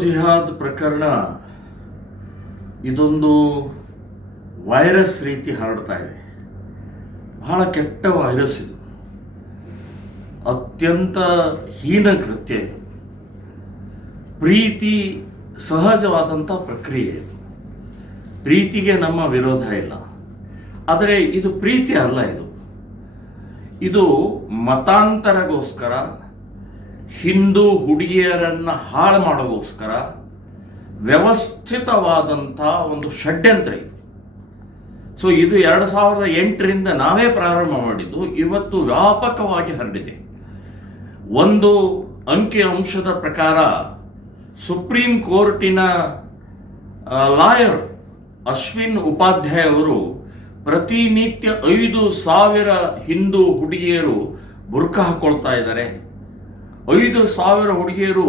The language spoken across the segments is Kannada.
ಜಿಹಾದ್ ಪ್ರಕರಣ ಇದೊಂದು ವೈರಸ್ ರೀತಿ ಹರಡ್ತಾ ಇದೆ. ಬಹಳ ಕೆಟ್ಟ ವೈರಸ್ ಇದು. ಅತ್ಯಂತ ಹೀನ ಕೃತ್ಯ ಇದು. ಪ್ರೀತಿ ಸಹಜವಾದಂಥ ಪ್ರಕ್ರಿಯೆ ಇದು. ಪ್ರೀತಿಗೆ ನಮ್ಮ ವಿರೋಧ ಇಲ್ಲ. ಆದರೆ ಇದು ಪ್ರೀತಿ ಅಲ್ಲ. ಇದು ಮತಾಂತರಗೋಸ್ಕರ, ಹಿಂದೂ ಹುಡುಗಿಯರನ್ನು ಹಾಳು ಮಾಡೋಗೋಸ್ಕರ ವ್ಯವಸ್ಥಿತವಾದಂಥ ಒಂದು ಷಡ್ಯಂತ್ರ ಇದು. ಸೊ ಇದು 2008ರಿಂದ ನಾವೇ ಪ್ರಾರಂಭ ಮಾಡಿದ್ದು, ಇವತ್ತು ವ್ಯಾಪಕವಾಗಿ ಹರಡಿದೆ. ಒಂದು ಅಂಕಿ ಅಂಶದ ಪ್ರಕಾರ ಸುಪ್ರೀಂ ಕೋರ್ಟಿನ ಲಾಯರ್ ಅಶ್ವಿನ್ ಉಪಾಧ್ಯಾಯ ಅವರು ಪ್ರತಿನಿತ್ಯ 5,000 ಹಿಂದೂ ಹುಡುಗಿಯರು ಬುರ್ಕಾ ಹಾಕೊಳ್ತಾ ಇದ್ದಾರೆ, 5,000 ಹುಡುಗಿಯರು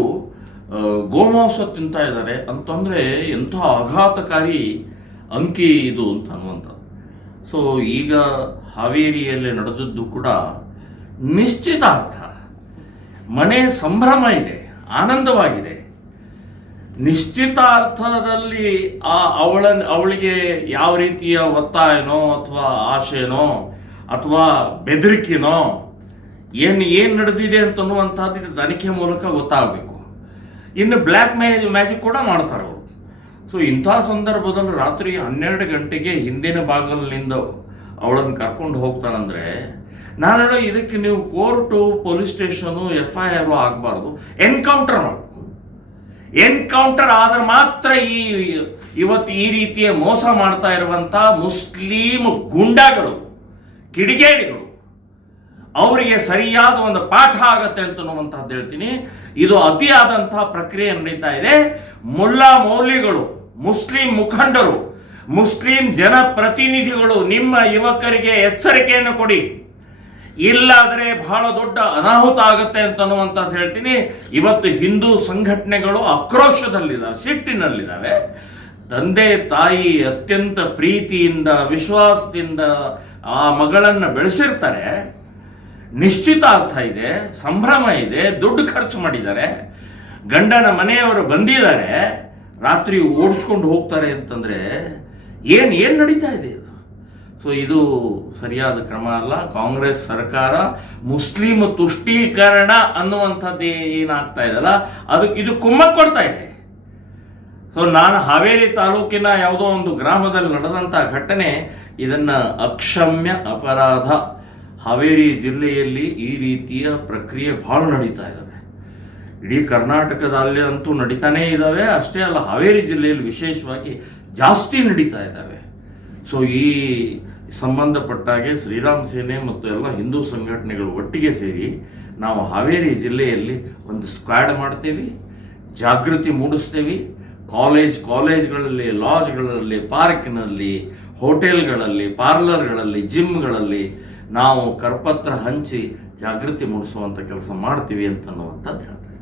ಗೋಮಾಂಸ ತಿಂತಾ ಇದ್ದಾರೆ ಅಂತಂದರೆ ಎಂಥ ಆಘಾತಕಾರಿ ಅಂಕಿ ಇದು ಅಂತ ಅನ್ನುವಂಥದ್ದು. ಸೊ ಈಗ ಹಾವೇರಿಯಲ್ಲಿ ನಡೆದದ್ದು ಕೂಡ ನಿಶ್ಚಿತಾರ್ಥ. ಮನೆ ಸಂಭ್ರಮ ಇದೆ, ಆನಂದವಾಗಿದೆ. ನಿಶ್ಚಿತಾರ್ಥದಲ್ಲಿ ಅವಳಿಗೆ ಯಾವ ರೀತಿಯ ಒತ್ತಾಯನೋ ಅಥವಾ ಆಶೆನೋ ಅಥವಾ ಬೆದರಿಕೆನೋ ಏನು ನಡೆದಿದೆ ಅಂತನ್ನುವಂಥದ್ದು ತನಿಖೆ ಮೂಲಕ ಗೊತ್ತಾಗಬೇಕು. ಇನ್ನು ಬ್ಲ್ಯಾಕ್ ಮ್ಯಾಜಿಕ್ ಕೂಡ ಮಾಡ್ತಾರೆ ಅವರು. ಸೊ ಇಂಥ ಸಂದರ್ಭದಲ್ಲಿ ರಾತ್ರಿ 12 ಗಂಟೆಗೆ ಹಿಂದಿನ ಬಾಗಲಿನಿಂದ ಅವಳನ್ನು ಕರ್ಕೊಂಡು ಹೋಗ್ತಾನಂದರೆ ನಾನು ಹೇಳೋ ಇದಕ್ಕೆ ನೀವು ಕೋರ್ಟು, ಪೊಲೀಸ್ ಸ್ಟೇಷನು, FIR ಆಗಬಾರ್ದು, ಎನ್ಕೌಂಟರ್ ಮಾಡಬೇಕು. ಎನ್ಕೌಂಟರ್ ಆದ್ರೆ ಮಾತ್ರ ಇವತ್ತು ಈ ರೀತಿಯ ಮೋಸ ಮಾಡ್ತಾ ಇರುವಂಥ ಮುಸ್ಲಿಂ ಗುಂಡಾಗಳು, ಕಿಡಿಗೇಡಿಗಳು, ಅವರಿಗೆ ಸರಿಯಾದ ಒಂದು ಪಾಠ ಆಗತ್ತೆ ಅಂತನ್ನುವಂಥದ್ದು ಹೇಳ್ತೀನಿ. ಇದು ಅತಿಯಾದಂತಹ ಪ್ರಕ್ರಿಯೆ ನಡೀತಾ ಇದೆ. ಮುಲ್ಲಾ ಮೌಲ್ವಿಗಳು, ಮುಸ್ಲಿಂ ಮುಖಂಡರು, ಮುಸ್ಲಿಂ ಜನಪ್ರತಿನಿಧಿಗಳು ನಿಮ್ಮ ಯುವಕರಿಗೆ ಎಚ್ಚರಿಕೆಯನ್ನು ಕೊಡಿ, ಇಲ್ಲಾದರೆ ಬಹಳ ದೊಡ್ಡ ಅನಾಹುತ ಆಗುತ್ತೆ ಅಂತನ್ನುವಂಥದ್ದು ಹೇಳ್ತೀನಿ. ಇವತ್ತು ಹಿಂದೂ ಸಂಘಟನೆಗಳು ಆಕ್ರೋಶದಲ್ಲಿದ್ದಾವೆ, ಸಿಟ್ಟಿನಲ್ಲಿದ್ದಾವೆ. ತಂದೆ ತಾಯಿ ಅತ್ಯಂತ ಪ್ರೀತಿಯಿಂದ ವಿಶ್ವಾಸದಿಂದ ಆ ಮಗಳನ್ನು ಬೆಳೆಸಿರ್ತಾರೆ. ನಿಶ್ಚಿತಾರ್ಥ ಇದೆ, ಸಂಭ್ರಮ ಇದೆ, ದುಡ್ಡು ಖರ್ಚು ಮಾಡಿದ್ದಾರೆ, ಗಂಡನ ಮನೆಯವರು ಬಂದಿದ್ದಾರೆ, ರಾತ್ರಿ ಓಡಿಸ್ಕೊಂಡು ಹೋಗ್ತಾರೆ ಅಂತಂದರೆ ಏನು ನಡೀತಾ ಇದೆ ಇದು? ಸೊ ಇದು ಸರಿಯಾದ ಕ್ರಮ ಅಲ್ಲ. ಕಾಂಗ್ರೆಸ್ ಸರ್ಕಾರ ಮುಸ್ಲಿಂ ತುಷ್ಟೀಕರಣ ಅನ್ನುವಂಥದ್ದು ಏನಾಗ್ತಾ ಇದೆಯಲ್ಲ, ಇದು ಕುಮ್ಮಕ್ಕು ಕೊಡ್ತಾ ಇದೆ. ಸೊ ನಾನು ಹಾವೇರಿ ತಾಲೂಕಿನ ಯಾವುದೋ ಒಂದು ಗ್ರಾಮದಲ್ಲಿ ನಡೆದಂಥ ಘಟನೆ, ಇದನ್ನು ಅಕ್ಷಮ್ಯ ಅಪರಾಧ. ಹಾವೇರಿ ಜಿಲ್ಲೆಯಲ್ಲಿ ಈ ರೀತಿಯ ಪ್ರಕ್ರಿಯೆ ಭಾಳ ನಡೀತಾ ಇದ್ದಾವೆ. ಇಡೀ ಕರ್ನಾಟಕದಲ್ಲಿ ಅಂತೂ ನಡೀತಾನೇ ಇದ್ದಾವೆ. ಅಷ್ಟೇ ಅಲ್ಲ, ಹಾವೇರಿ ಜಿಲ್ಲೆಯಲ್ಲಿ ವಿಶೇಷವಾಗಿ ಜಾಸ್ತಿ ನಡೀತಾ ಇದ್ದಾವೆ. ಸೊ ಈ ಸಂಬಂಧಪಟ್ಟಾಗೆ ಶ್ರೀರಾಮ್ ಸೇನೆ ಮತ್ತು ಎಲ್ಲ ಹಿಂದೂ ಸಂಘಟನೆಗಳು ಒಟ್ಟಿಗೆ ಸೇರಿ ನಾವು ಹಾವೇರಿ ಜಿಲ್ಲೆಯಲ್ಲಿ ಒಂದು ಸ್ಕ್ವಾಡ್ ಮಾಡ್ತೇವೆ, ಜಾಗೃತಿ ಮೂಡಿಸ್ತೇವೆ. ಕಾಲೇಜ್ಗಳಲ್ಲಿ, ಲಾಡ್ಜ್ಗಳಲ್ಲಿ, ಪಾರ್ಕ್ನಲ್ಲಿ, ಹೋಟೆಲ್ಗಳಲ್ಲಿ, ಪಾರ್ಲರ್ಗಳಲ್ಲಿ, ಜಿಮ್ಗಳಲ್ಲಿ ನಾವು ಕರಪತ್ರ ಹಂಚಿ ಜಾಗೃತಿ ಮೂಡಿಸುವಂಥ ಕೆಲಸ ಮಾಡ್ತೀವಿ ಅಂತನ್ನುವಂಥದ್ದು ಹೇಳ್ತಾರೆ.